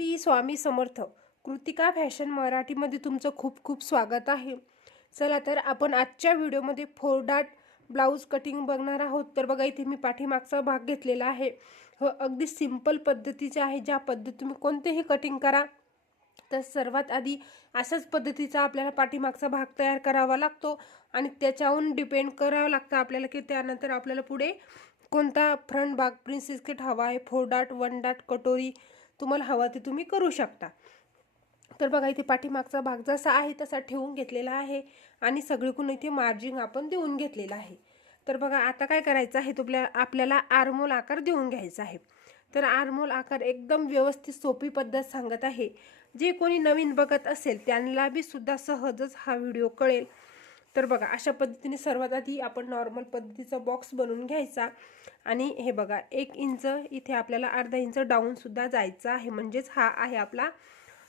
Shri Swami Samarth. Kritika fashion मराठीमध्ये तुमचं खूप खूप स्वागत आहे. चला तर आपण आजच्या व्हिडिओमध्ये फोरडाट ब्लाऊज कटिंग बघणार आहोत. तर बघा इथे मी पाठीमागचा भाग घेतलेला आहे. हो अगदी सिंपल पद्धतीचे आहे. ज्या पद्धती तुम्ही कोणतेही कटिंग करा तर सर्वात आधी अशाच पद्धतीचा आपल्याला पाठीमागचा भाग तयार करावा लागतो आणि त्याच्याहून डिपेंड करावं लागतं आपल्याला की त्यानंतर आपल्याला पुढे कोणता फ्रंट भाग प्रिन्सेस किट हवा आहे. फोर डाट वन डाट कटोरी तुम्हाला हवं ते तुम्ही करू शकता. तर बघा इथे पाठीमागचा भाग जसा आहे तसा ठेवून घेतलेला आहे आणि सगळीकडून इथे मार्जिंग आपण देऊन घेतलेला आहे. तर बघा आता काय करायचं आहे? तुपल्या आपल्याला आरमोल आकार देऊन घ्यायचा आहे. तर आरमोल आकार एकदम व्यवस्थित सोपी पद्धत सांगत आहे. जे कोणी नवीन बघत असेल त्यांना बी सुद्धा सहजच हा व्हिडिओ कळेल. तर बघा अशा पद्धतीने सर्वात आधी आपण नॉर्मल पद्धतीचा बॉक्स बनवून घ्यायचा. आणि हे बघा एक इंच इथे आपल्याला अर्धा इंच डाऊनसुद्धा जायचं आहे. म्हणजेच हा आहे आपला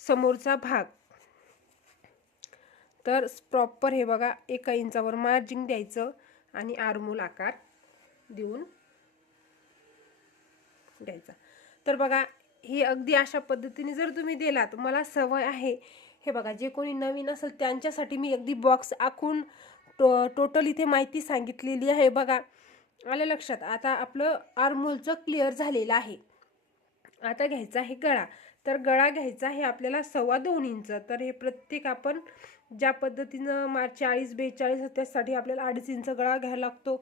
समोरचा भाग. तर प्रॉपर हे बघा एका इंचावर मार्जिंग द्यायचं आणि आरमूल आकार देऊन द्यायचा. तर बघा हे अगदी अशा पद्धतीने जर तुम्ही दिलात मला सवय आहे हे बघा जे कोणी नवीन असेल त्यांच्यासाठी मी अगदी बॉक्स आखून टो टोटल इथे माहिती सांगितलेली आहे. बघा आलं लक्षात? आता आपलं आरमोलचं क्लिअर झालेलं आहे. आता घ्यायचा आहे गळा. तर गळा घ्यायचा आहे आपल्याला सव्वा दोन इंच. तर हे प्रत्येक आपण ज्या पद्धतीनं मा चाळीस बेचाळीस त्यासाठी आपल्याला अडीच इंच गळा घ्यायला लागतो.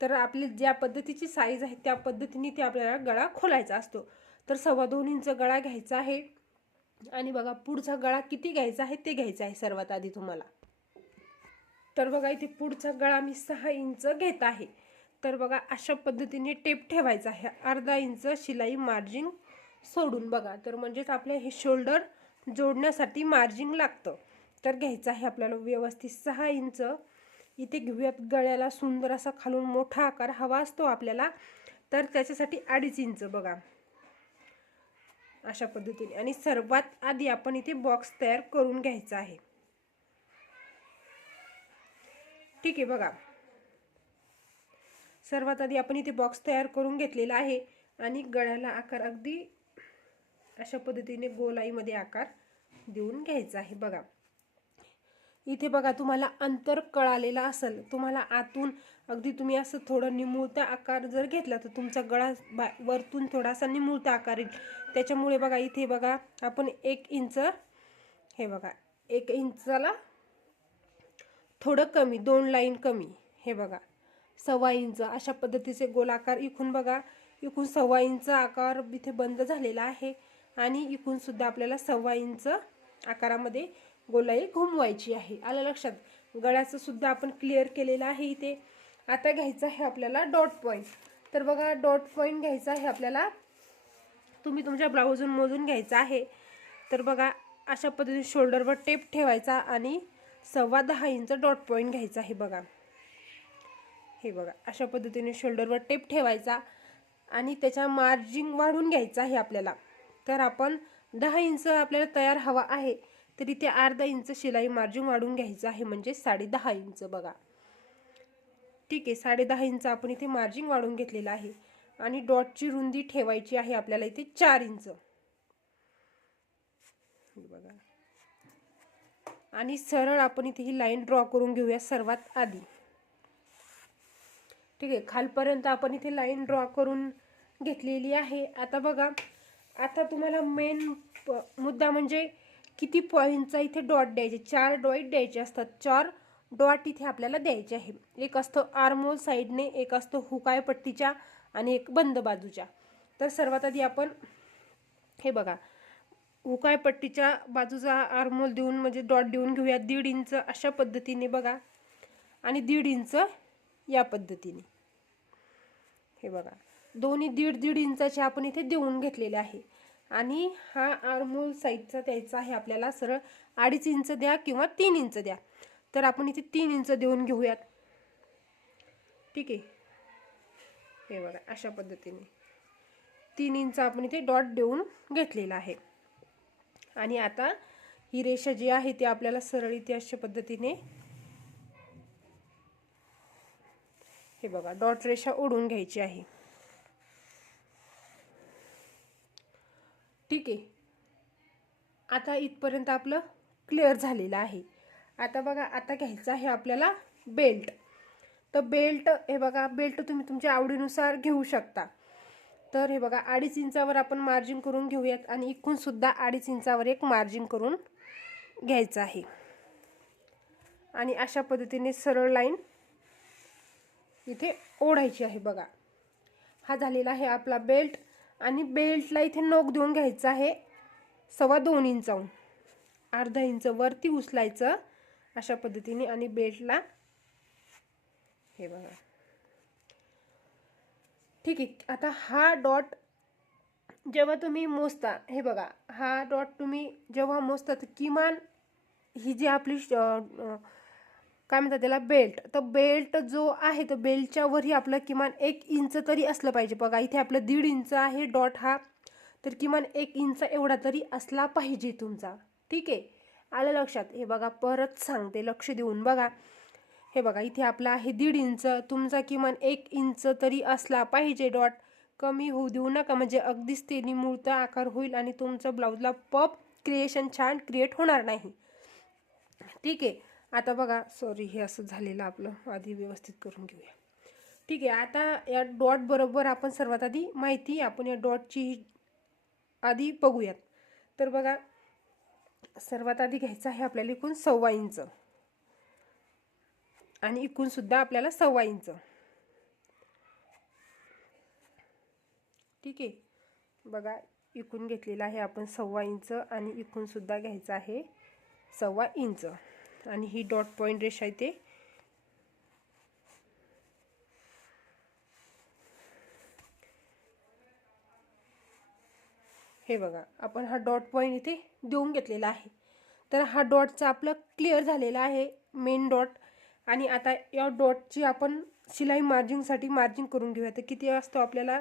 तर आपली ज्या पद्धतीची साईज आहे त्या पद्धतीने ते आपल्याला गळा खोलायचा असतो. तर सव्वा दोन इंच गळा घ्यायचा आहे. आणि बघा पुढचा गळा किती घ्यायचा आहे ते घ्यायचं आहे सर्वात आधी तुम्हाला. तर बघा इथे पुढचा गळा मी सहा इंच घेत आहे. तर बघा अशा पद्धतीने टेप ठेवायचा आहे. अर्धा इंच शिलाई मार्जिंग सोडून बघा. तर म्हणजेच आपल्या हे शोल्डर जोडण्यासाठी मार्जिंग लागतं. तर घ्यायचं आहे आपल्याला व्यवस्थित सहा इंच. इथे घेऊयात गळ्याला सुंदर असा खालून मोठा आकार हवा असतो आपल्याला. तर त्याच्यासाठी अडीच इंच बघा. अशा पद्धतीने. आणि सर्वात आधी आपण इथे बॉक्स तयार करून घ्यायचा आहे. ठीक आहे बघा. सर्वात आधी आपण इथे बॉक्स तयार करून घेतलेला आहे. आणि गळ्याला आकार अगदी अशा पद्धतीने गोलाईमध्ये आकार देऊन घ्यायचा आहे बघा. इथे बघा तुम्हाला अंतर कळालेलं असेल. तुम्हाला आतून अगदी तुम्ही असं थोडं निमुळता आकार जर घेतला तर तुमचा गळा बा वरतून थोडासा निमुळता आकार येईल. त्याच्यामुळे बघा इथे बघा आपण एक इंच हे बघा एक इंचाला थोडं कमी दोन लाईन कमी हे बघा. सव्वा इंच अशा पद्धतीचे गोलाकार इकून बघा. इकून सव्वा इंच आकार इथे बंद झालेला आहे. आणि इकूनसुद्धा आपल्याला सव्वा इंच आकारामध्ये गोलाई घुमवायची आहे. आलं लक्षात? गळ्याचं सुद्धा आपण क्लिअर केलेलं आहे इथे. आता घ्यायचं आहे आपल्याला डॉट पॉईंट. तर बघा डॉट पॉईंट घ्यायचा आहे आपल्याला. तुम्ही तुमच्या ब्लाऊजून मोजून घ्यायचा आहे. तर बघा अशा पद्धतीने शोल्डरवर टेप ठेवायचा आणि सव्वा दहा इंच डॉट पॉईंट घ्यायचा आहे बघा. हे बघा अशा पद्धतीने शोल्डरवर टेप ठेवायचा आणि त्याच्या मार्जिंग वाढून घ्यायचा आहे आपल्याला. तर आपण दहा इंच आपल्याला तयार हवा आहे तर इथे अर्धा इंच शिलाई मार्जिन वाढून घ्यायचं आहे म्हणजे साडे दहा इंच बघा. ठीक आहे साडे दहा इंच आपण इथे मार्जिन वाढून घेतलेलं आहे. आणि डॉटची रुंदी ठेवायची आहे आपल्याला इथे चार इंच. बघा. आणि सरळ आपण इथे ही लाईन ड्रॉ करून घेऊया सर्वात आधी. ठीक आहे खालपर्यंत आपण इथे लाईन ड्रॉ करून घेतलेली आहे. आता बघा आता तुम्हाला मेन मुद्दा म्हणजे किती पॉईंटचा इथे डॉट द्यायचे? चार डॉईट द्यायचे असतात. चार डॉट इथे आपल्याला द्यायचे आहे. एक असतो आर्मोल साईडने एक असतो हुकाय पट्टीच्या आणि एक बंद बाजूच्या. तर सर्वात आधी आपण हे बघा हुकाय पट्टीच्या बाजूचा आर्मोल देऊन म्हणजे डॉट देऊन घेऊया दीड इंच अशा पद्धतीने बघा. आणि दीड इंच या पद्धतीने. हे बघा दोन्ही दीड दीड इंचाचे आपण इथे देऊन घेतलेले आहे. आणि हा आर्मोल साईडचा द्यायचा आहे आपल्याला सरळ अडीच इंच द्या किंवा तीन इंच द्या. तर आपण इथे तीन इंच देऊन घेऊयात. ठीक आहे? हे बघा अशा पद्धतीने. तीन इंच आपण इथे डॉट देऊन घेतलेला आहे. आणि आता ही रेषा जी आहे ती आपल्याला सरळ इथे अशा पद्धतीने हे बघा डॉट रेषा ओढून घ्यायची आहे. ठीक आहे? आता इथपर्यंत आपलं क्लिअर झालेलं आहे. आता बघा आता घ्यायचं आहे आपल्याला बेल्ट तर बेल्ट हे बघा बेल्ट तुम्ही तुमच्या आवडीनुसार घेऊ शकता. तर हे बघा अडीच इंचावर आपण मार्जिन करून घेऊयात आणि इकूनसुद्धा अडीच इंचावर एक मार्जिन करून घ्यायचं आहे. आणि अशा पद्धतीने सरळ लाईन इथे ओढायची आहे बघा. हा झालेला आहे आपला बेल्ट आणि बेल्टला इथे नोक देऊन घ्यायचा आहे सव्वा दोन इंचाहून. अर्धा इंच वरती उचलायचं अशा पद्धतीने आणि बेल्टला हे बघा. ठीक आहे आता हा डॉट जेव्हा तुम्ही मोजता हे बघा हा डॉट तुम्ही जेव्हा मोजता तर किमान ही जी आपली काय म्हणतात त्याला बेल्ट तर बेल्ट जो आहे तर बेल्टच्या वरही आपलं किमान एक इंच तरी असलं पाहिजे. बघा इथे आपलं दीड इंच आहे डॉट हा तर किमान एक इंच एवढा तरी असला पाहिजे तुमचा. ठीक आहे? आलं लक्षात. हे बघा परत सांगते लक्ष देऊन बघा. हे बघा इथे आपला आहे दीड इंच. तुमचा किमान एक इंच तरी असला पाहिजे. डॉट कमी होऊ देऊ नका. म्हणजे अगदीच ते निमुळता आकार होईल आणि तुमचं ब्लाऊजला पप क्रिएशन छान क्रिएट होणार नाही. ठीक आहे. आता बघा सॉरी हे असं झालेलं आपलं. आधी व्यवस्थित करून घेऊया. ठीक आहे. आता या डॉट बरोबर आपण सर्वात आधी माहिती आपण या डॉटची आधी बघूयात. तर बघा सर्वात आधी घ्यायचं आहे आपल्याला इकून सव्वा इंच. आणि इकून सुद्धा आपल्याला सव्वा इंच. ठीक आहे? बघा इकून घेतलेला आहे आपण सव्वा इंच आणि इकून सुद्धा घ्यायचं आहे सव्वा इंच. आणि ही डॉट पॉईंट रेषा इथे हे बघा आपण हा डॉट पॉईंट इथे देऊन घेतलेला आहे. तर हा डॉटचं आपलं क्लिअर झालेला आहे मेन डॉट आणि आता या डॉटची आपण शिलाई मार्जिंगसाठी मार्जिंग करून घेऊया. तर किती असतो आपल्याला?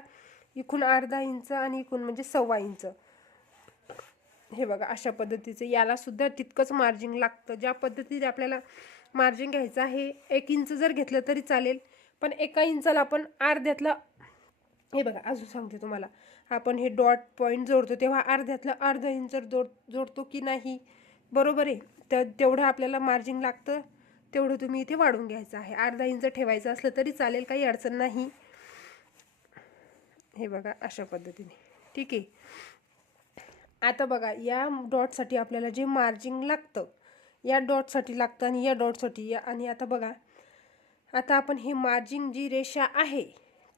इकून अर्धा इंच आणि इकून म्हणजे सव्वा इंच. हे बघा अशा पद्धतीचं यालासुद्धा तितकंच मार्जिंग लागतं. ज्या पद्धतीने आपल्याला मार्जिंग घ्यायचं आहे एक इंच जर घेतलं तरी चालेल. पण एका इंचाला आपण अर्ध्यातलं हे बघा अजून सांगते तुम्हाला. आपण हे डॉट पॉईंट जोडतो तेव्हा अर्ध्यातलं अर्ध इंच जोड जोडतो की नाही बरोबर आहे? तर तेवढं आपल्याला मार्जिन लागतं तेवढं तुम्ही इथे वाढवून घ्यायचं आहे. अर्धा इंच ठेवायचं असलं तरी चालेल काही अडचण नाही. हे बघा अशा पद्धतीने. ठीक आहे? आता बघा या डॉटसाठी आपल्याला जे मार्जिंग लागतं या डॉटसाठी लागतं आणि या डॉटसाठी या आणि आता बघा आता आपण हे मार्जिंग जी रेषा आहे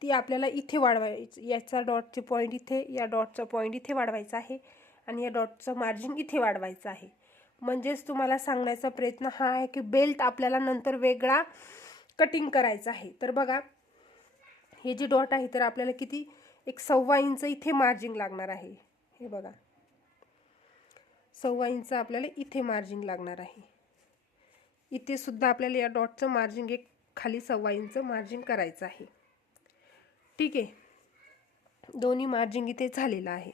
ती आपल्याला इथे वाढवायची याचा डॉटचे पॉईंट इथे या डॉटचा पॉईंट इथे वाढवायचा आहे आणि या डॉटचं मार्जिन इथे वाढवायचं आहे. म्हणजेच तुम्हाला सांगण्याचा प्रयत्न हा आहे की बेल्ट आपल्याला नंतर वेगळा कटिंग करायचा आहे. तर बघा हे जे डॉट आहे तर आपल्याला किती? एक सव्वा इंच इथे मार्जिंग लागणार आहे. हे बघा. सव्वा इंच आपल्याला इथे मार्जिंग लागणार आहे. इथे सुद्धा आपल्याला या डॉटचं मार्जिंग एक खाली सव्वा इंच मार्जिंग करायचं आहे. ठीक आहे. दोन्ही मार्जिंग इथे झालेलं आहे.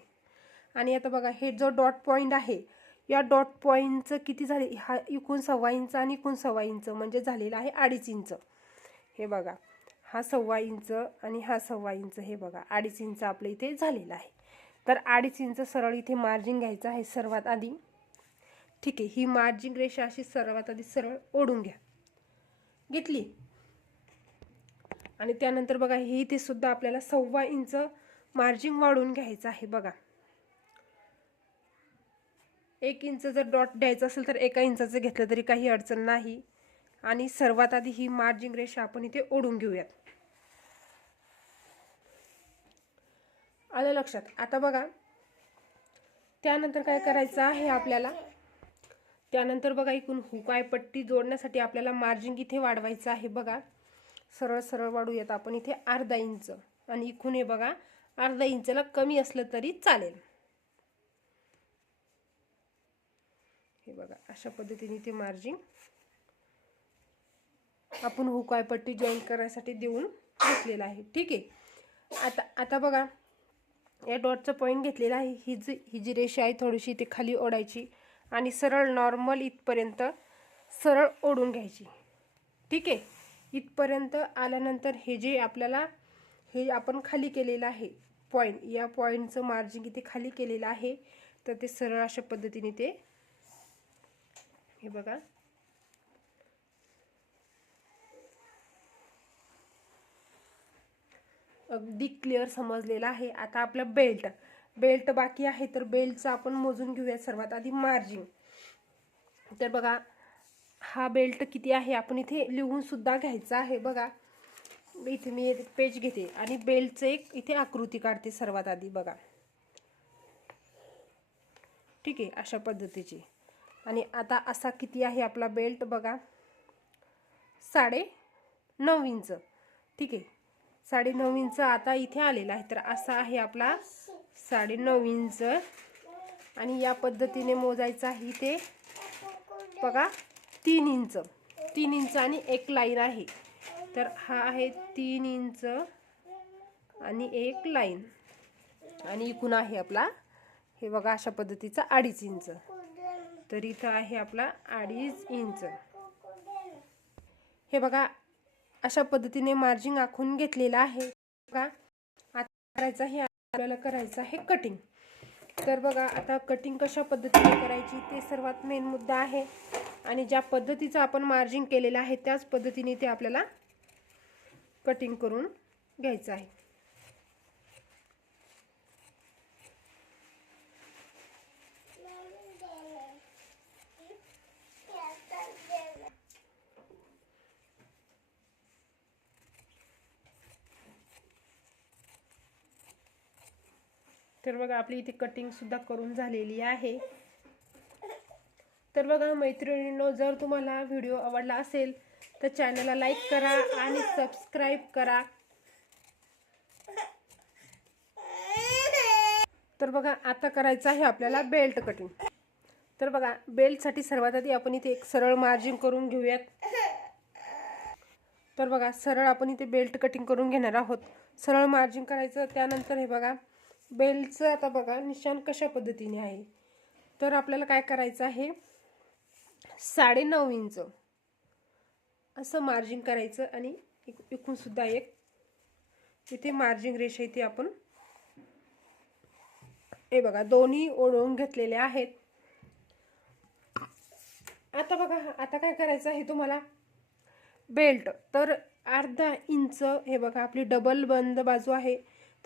आणि आता बघा हे जो डॉट पॉईंट आहे या डॉट पॉईंटचं किती झाले? हा इकून सव्वा इंच आणि इकून सव्वा इंच म्हणजे झालेलं आहे अडीच इंच. हे बघा हा सव्वा इंच आणि हा सव्वा इंच हे बघा अडीच इंच आपलं इथे झालेलं आहे. तर अडीच इंच सरळ इथे मार्जिन घ्यायचं आहे सर्वात आधी. ठीक आहे ही मार्जिन रेषा अशी सर्वात आधी सरळ ओढून घ्या. घेतली? आणि त्यानंतर बघा हे इथे सुद्धा आपल्याला सव्वा इंच मार्जिंग वाढवून घ्यायचं आहे बघा. एक इंच जर डॉट द्यायचं असेल तर एका इंचाचं घेतलं तरी काही अडचण नाही. आणि सर्वात आधी ही मार्जिंग रेषा आपण इथे ओढून घेऊयात. आलं लक्षात? आता बघा त्यानंतर काय करायचं आहे आपल्याला? त्यानंतर बघा इकून हुकाय पट्टी जोडण्यासाठी आपल्याला मार्जिंग इथे वाढवायचं आहे बघा. सरळ सरळ वाढूयात आपण. इथे अर्धा इंच. आणि इकून हे बघा अर्धा इंचला कमी असलं तरी चालेल. हे बघा अशा पद्धतीने ते मार्जिंग आपण हुकाय पट्टी जॉईन करायसाठी देऊन घेतलेलं आहे. ठीक आहे? आता आता बघा या डॉटचा पॉईंट घेतलेला आहे. ही जी ही जी रेषा आहे थोडीशी ते खाली ओढायची आणि सरळ नॉर्मल इथपर्यंत सरळ ओढून घ्यायची. ठीक आहे? इथपर्यंत आल्यानंतर हे जे आपल्याला हे आपण खाली केलेलं आहे पॉईंट या पॉईंटचं मार्जिन इथे खाली केलेलं आहे तर ते सरळ अशा पद्धतीने ते हे बघा. अगदी क्लिअर समजलेलं आहे. आता आपलं बेल्ट बेल्ट बाकी आहे तर बेल्टचं आपण मोजून घेऊया. सर्वात आधी मार्जिन तर बघा हा बेल्ट किती आहे? आपण इथे लिहून सुद्धा घ्यायचा आहे. बघा. इथे मी पेज घेते. आणि बेल्टचं एक इथे आकृती काढते सर्वात आधी. बघा. ठीक आहे अशा पद्धतीची. आणि आता असा किती आहे आपला बेल्ट? बघा. साडे नऊ इंच. ठीक आहे. साडे नऊ इंच आता इथे आलेला आहे. तर असा आहे आपला साडे नऊ इंच. आणि या पद्धतीने मोजायचं आहे इथे. बघा. तीन इंच. तीन इंच आणि एक लाईन आहे. तर हा आहे तीन इंच आणि एक लाईन. आणि इकून आहे आपला हे बघा अशा पद्धतीचा अडीच इंच. तर इथं आहे आपला अडीच इंच. हे बघा अशा पद्धतीने मार्जिंग आखून घेतलेलं आहे. बघा आता करायचं आहे आपल्याला करायचं आहे कटिंग. तर बघा आता कटिंग कशा पद्धतीने करायची ते सर्वात मेन मुद्दा आहे. आणि ज्या पद्धतीचं आपण मार्जिन केलेलं आहे त्याच पद्धतीने ते आपल्याला कटिंग करून घ्यायचं आहे. तर बघा आपली इथे कटिंग सुद्धा करून झालेली आहे. तर बघा मैत्रिणींनो जर तुम्हाला व्हिडिओ आवडला असेल तर चॅनलला लाईक करा आणि सबस्क्राईब करा. तर बघा आता करायचं आहे आपल्याला बेल्ट कटिंग तर बघा बेल्टसाठी सर्वात आधी आपण इथे एक सरळ मार्जिन करून घेऊयात. तर बघा सरळ आपण इथे बेल्ट कटिंग करून घेणार आहोत. सरळ मार्जिन करायचं त्यानंतर हे बघा बेल्टचं आता बघा निशाण कशा पद्धतीने आहे? तर आपल्याला काय करायचं आहे? साडे नऊ इंच. असं मार्जिन करायचं आणि इकूनसुद्धा एक इथे मार्जिंग रेषा इथे आपण हे बघा दोन्ही ओढवून घेतलेले आहेत. आता बघा आता काय करायचं आहे तुम्हाला? बेल्ट तर अर्धा इंच हे बघा आपली डबल बंद बाजू आहे.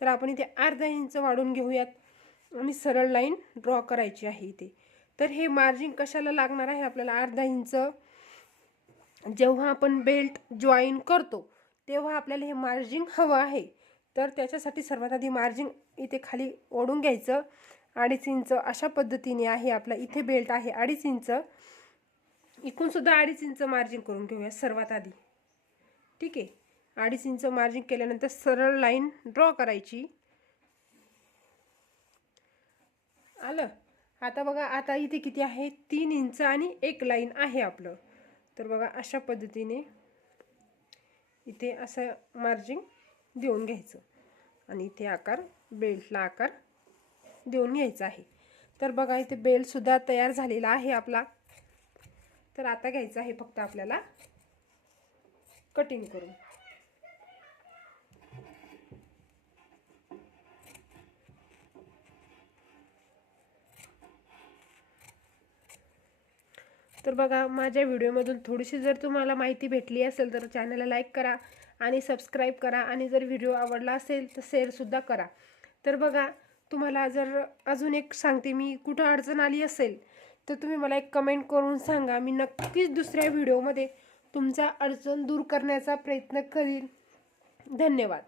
तर आपण इथे अर्धा इंच वाढून घेऊयात. आणि सरळ लाईन ड्रॉ करायची आहे इथे. तर हे मार्जिन कशाला लागणार आहे आपल्याला? अर्धा इंच. जेव्हा आपण बेल्ट जॉईन करतो तेव्हा आपल्याला हे मार्जिन हवं आहे. तर त्याच्यासाठी सर्वात आधी मार्जिन इथे खाली ओढून घ्यायचं. अडीच इंच अशा पद्धतीने आहे आपला इथे बेल्ट आहे अडीच इंच. इकूनसुद्धा अडीच इंच मार्जिन करून घेऊया सर्वात आधी. ठीक आहे? अडीच इंच मार्जिन केल्यानंतर सरळ लाईन ड्रॉ करायची. आलं? आता बघा आता इथे किती आहे? तीन इंच आणि एक लाईन आहे आपलं. तर बघा अशा पद्धतीने इथे असं मार्जिन देऊन घ्यायचं. आणि इथे आकार बेल्टला आकार देऊन घ्यायचा आहे. तर बघा इथे बेल्टसुद्धा तयार झालेला आहे आपला. तर आता घ्यायचं आहे फक्त आपल्याला कटिंग करून. तर बघा माझ्या व्हिडिओमधून थोडीशी जर तुम्हाला माहिती भेटली असेल तर चॅनलला लाईक करा आणि सबस्क्राईब करा आणि जर व्हिडिओ आवडला असेल तर शेअरसुद्धा करा. तर बघा तुम्हाला जर अजून एक सांगते मी कुठं अडचण आली असेल तर तुम्ही मला एक कमेंट करून सांगा. मी नक्कीच दुसऱ्या व्हिडिओमध्ये तुमचा अडचण दूर करण्याचा प्रयत्न करीन. धन्यवाद.